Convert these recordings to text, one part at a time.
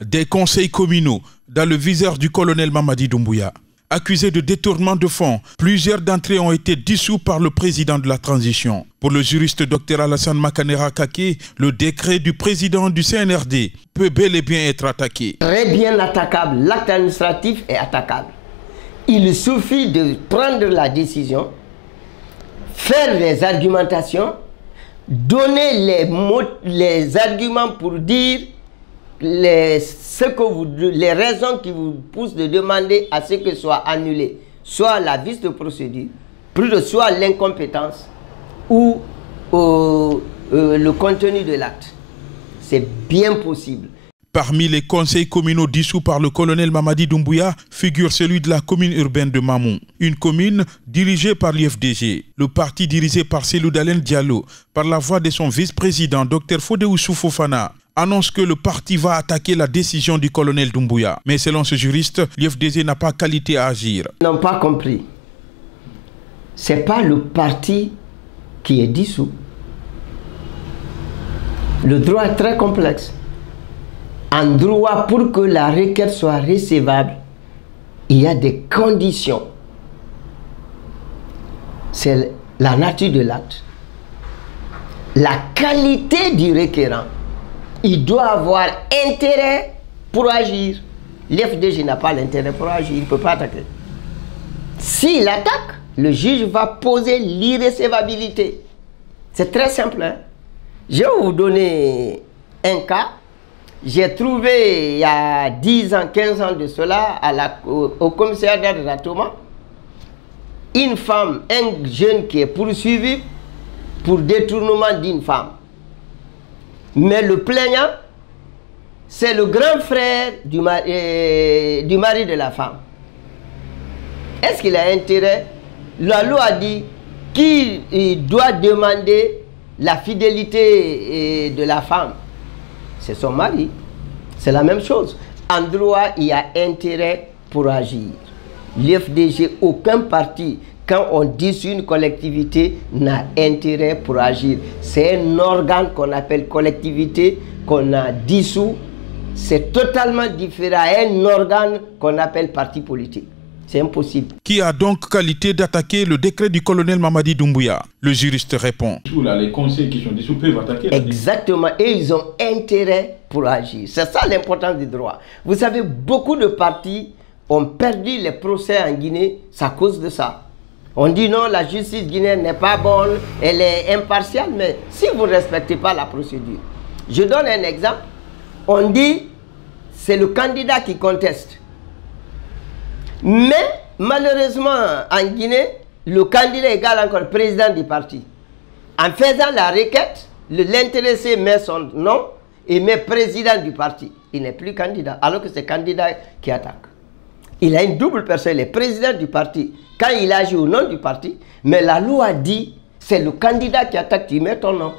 Des conseils communaux dans le viseur du colonel Mamadi Doumbouya. Accusés de détournement de fonds, plusieurs d'entre eux ont été dissous par le président de la transition. Pour le juriste Dr Alassane Makanera Kake, le décret du président du CNRD peut bel et bien être attaqué. Très bien attaquable. L'acte administratif est attaquable. Il suffit de prendre la décision, faire les argumentations, donner les arguments pour dire les raisons qui vous poussent de demander à ce que soit annulé, soit la vice de procédure, soit l'incompétence ou le contenu de l'acte. C'est bien possible. Parmi les conseils communaux dissous par le colonel Mamadi Doumbouya figure celui de la commune urbaine de Mamou, une commune dirigée par l'IFDG. Le parti dirigé par Cellou Dalein Diallo, par la voix de son vice-président Dr Fodé Oussou Fofana, annonce que le parti va attaquer la décision du colonel Doumbouya. Mais selon ce juriste, l'IFDG n'a pas qualité à agir. Ils n'ont pas compris. Ce n'est pas le parti qui est dissous. Le droit est très complexe. En droit, pour que la requête soit recevable, il y a des conditions. C'est la nature de l'acte, la qualité du requérant. Il doit avoir intérêt pour agir. L'IFDG n'a pas l'intérêt pour agir, il ne peut pas attaquer. S'il attaque, le juge va poser l'irrecevabilité. C'est très simple. Hein? Je vais vous donner un cas. J'ai trouvé il y a 10 ans, 15 ans de cela, au commissariat de Ratoma, une femme, un jeune qui est poursuivi pour détournement d'une femme. Mais le plaignant, c'est le grand frère du mari de la femme. Est-ce qu'il a intérêt? La loi dit qu'il doit demander la fidélité de la femme. C'est son mari. C'est la même chose. En droit, il y a intérêt pour agir. L'IFDG, aucun parti, quand on dissout une collectivité, n'a intérêt pour agir. C'est un organe qu'on appelle collectivité, qu'on a dissous. C'est totalement différent à un organe qu'on appelle parti politique. C'est impossible. Qui a donc qualité d'attaquer le décret du colonel Mamadi Doumbouya? Le juriste répond. Les conseils qui sont dissous peuvent attaquer. Exactement. Et ils ont intérêt pour agir. C'est ça l'importance du droit. Vous savez, beaucoup de partis ont perdu les procès en Guinée à cause de ça. On dit non, la justice guinéenne n'est pas bonne, elle est impartiale, mais si vous ne respectez pas la procédure. Je donne un exemple. On dit c'est le candidat qui conteste. Mais malheureusement, en Guinée, le candidat égale encore président du parti. En faisant la requête, l'intéressé met son nom et met président du parti. Il n'est plus candidat, alors que c'est le candidat qui attaque. Il a une double personne, il est président du parti quand il agit au nom du parti, mais la loi dit c'est le candidat qui attaque, tu mets ton nom.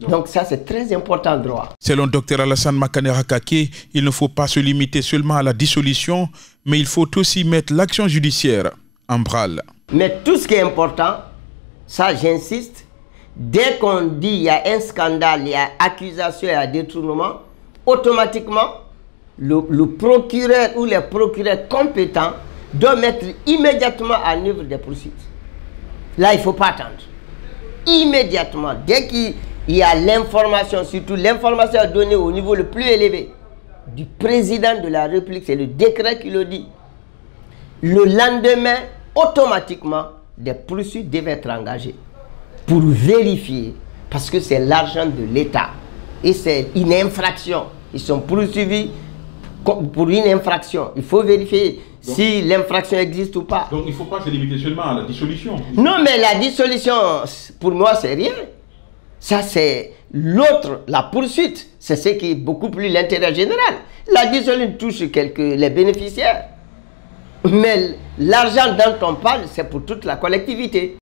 Donc ça, c'est très important en droit. Selon Dr Alassane Makanera Kake, il ne faut pas se limiter seulement à la dissolution, mais il faut aussi mettre l'action judiciaire en branle. Mais tout ce qui est important, ça j'insiste, dès qu'on dit il y a un scandale, il y a accusation, il y a détournement, automatiquement, le procureur ou les procureurs compétents doivent mettre immédiatement en œuvre des poursuites. Là, il ne faut pas attendre. Immédiatement, dès qu'il y a l'information, surtout l'information donnée au niveau le plus élevé du président de la République, c'est le décret qui le dit. Le lendemain, automatiquement, des poursuites devaient être engagées pour vérifier, parce que c'est l'argent de l'État et c'est une infraction. Ils sont poursuivis pour une infraction. Il faut vérifier si l'infraction existe ou pas. Donc il ne faut pas se limiter seulement à la dissolution. Non, mais la dissolution, pour moi, c'est rien. Ça, c'est l'autre, la poursuite. C'est ce qui est beaucoup plus l'intérêt général. La dissolution touche les bénéficiaires. Mais l'argent dont on parle, c'est pour toute la collectivité.